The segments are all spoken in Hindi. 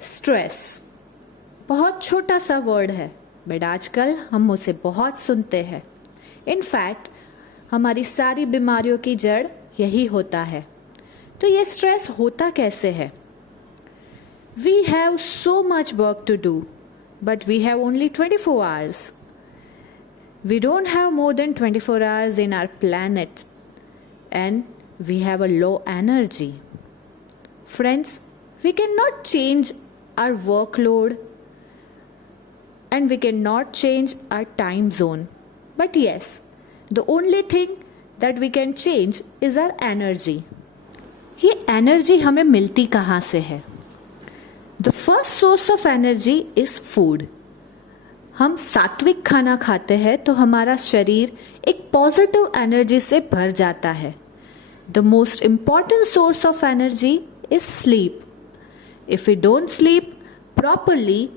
स्ट्रेस बहुत छोटा सा वर्ड है, बट आजकल हम उसे बहुत सुनते हैं। इनफैक्ट हमारी सारी बीमारियों की जड़ यही होता है। तो ये स्ट्रेस होता कैसे है? We have so much work to do, but we have only 24 hours. We don't have more than 24 hours in our planet, and we have a low energy. Friends, we cannot change our workload and we cannot change our time zone. But yes, the only thing that we can change is our energy. ये एनर्जी हमें मिलती कहाँ से है? The first source of energy is food. हम सात्विक खाना खाते हैं तो हमारा शरीर एक पॉजिटिव एनर्जी से भर जाता है। The most important source of energy is sleep. If we don't sleep properly,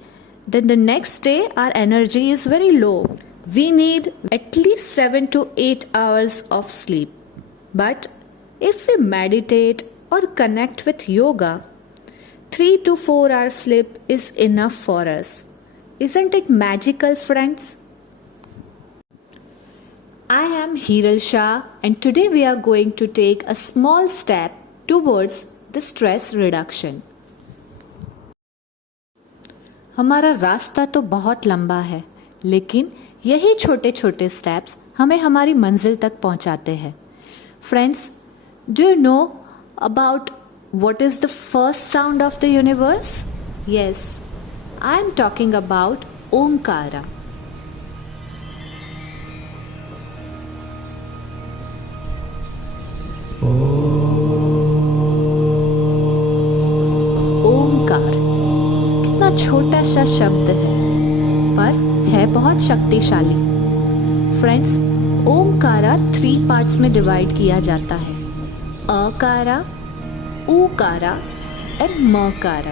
then the next day our energy is very low. We need at least 7 to 8 hours of sleep. But if we meditate or connect with yoga, 3 to 4 hours sleep is enough for us. Isn't it magical, friends? I am Hiral Shah, and today we are going to take a small step towards the stress reduction. हमारा रास्ता तो बहुत लंबा है, लेकिन यही छोटे छोटे स्टेप्स हमें हमारी मंजिल तक पहुंचाते हैं। Friends, do you know about what is the first sound of the universe? Yes, I am talking about Omkara. Omkar कितना छोटा सा शब्द है, पर है बहुत शक्तिशाली। फ्रेंड्स, ओमकारा 3 पार्ट्स में डिवाइड किया जाता है: अकारा, उकारा एंड मकारा।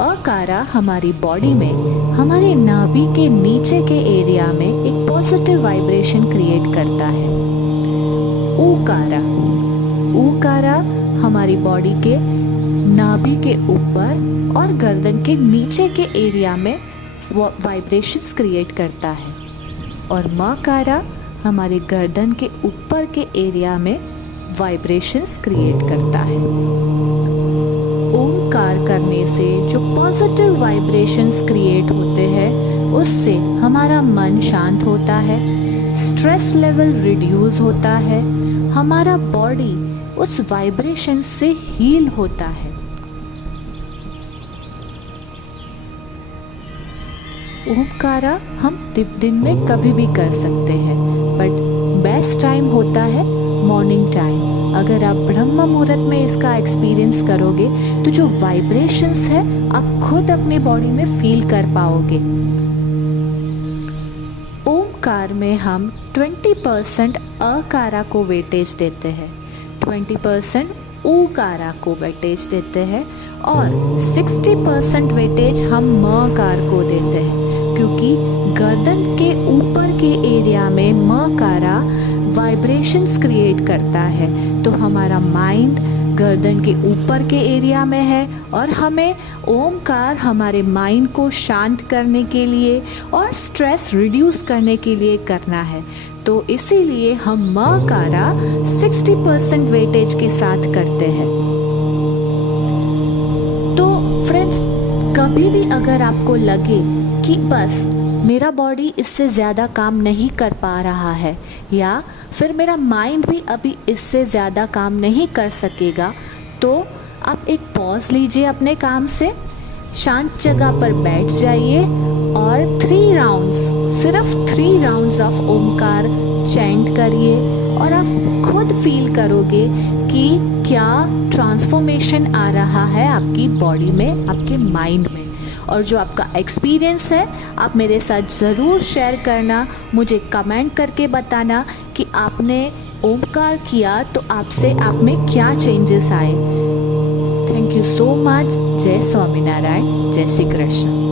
अकारा हमारी बॉडी में, हमारे नाभि के नीचे के एरिया में एक पॉजिटिव वाइब्रेशन क्रिएट करता है। उकारा हमारी बॉडी के नाभि के ऊपर और गर्दन के नीचे के एरिया में वाइब्रेशंस क्रिएट करता है। और मकारा हमारे गर्दन के ऊपर के एरिया में वाइब्रेशंस क्रिएट करता है। ओमकार करने से जो पॉजिटिव वाइब्रेशंस क्रिएट होते हैं, उससे हमारा मन शांत होता है, स्ट्रेस लेवल रिड्यूस होता है, हमारा बॉडी उस वाइब्रेशन से हील होता है। ओमकारा हम दिन में कभी भी कर सकते हैं, बट बेस्ट टाइम होता है मॉर्निंग टाइम। अगर आप ब्रह्म मुहूर्त में इसका एक्सपीरियंस करोगे तो जो वाइब्रेशंस है आप खुद अपनी बॉडी में फील कर पाओगे। ओमकार में हम 20% अकारा को वेटेज देते हैं, 20% उकारा को वेटेज देते हैं और 60% वेटेज हम मकार को देते हैं, क्योंकि गर्दन के ऊपर के एरिया में मकारा वाइब्रेशंस क्रिएट करता है। तो हमारा माइंड गर्दन के ऊपर के एरिया में है और हमें ओमकार हमारे माइंड को शांत करने के लिए और स्ट्रेस रिड्यूस करने के लिए करना है। तो इसीलिए हम मकारा 60% वेटेज के साथ करते हैं। तो फ्रेंड्स, कभी भी अगर आपको लगे कि बस मेरा बॉडी इससे ज़्यादा काम नहीं कर पा रहा है, या फिर मेरा माइंड भी अभी इससे ज़्यादा काम नहीं कर सकेगा, तो आप एक पॉज लीजिए अपने काम से, शांत जगह पर बैठ जाइए और 3 राउंड्स, सिर्फ 3 राउंड्स ऑफ ओमकार चैंट करिए और आप खुद फील करोगे कि क्या ट्रांसफॉर्मेशन आ रहा है आपकी बॉडी में, आपके माइंड में। और जो आपका एक्सपीरियंस है आप मेरे साथ ज़रूर शेयर करना, मुझे कमेंट करके बताना कि आपने ओमकार किया तो आपसे आप में क्या चेंजेस आए। Thank you so much. जय स्वामीनारायण, जय श्री कृष्ण।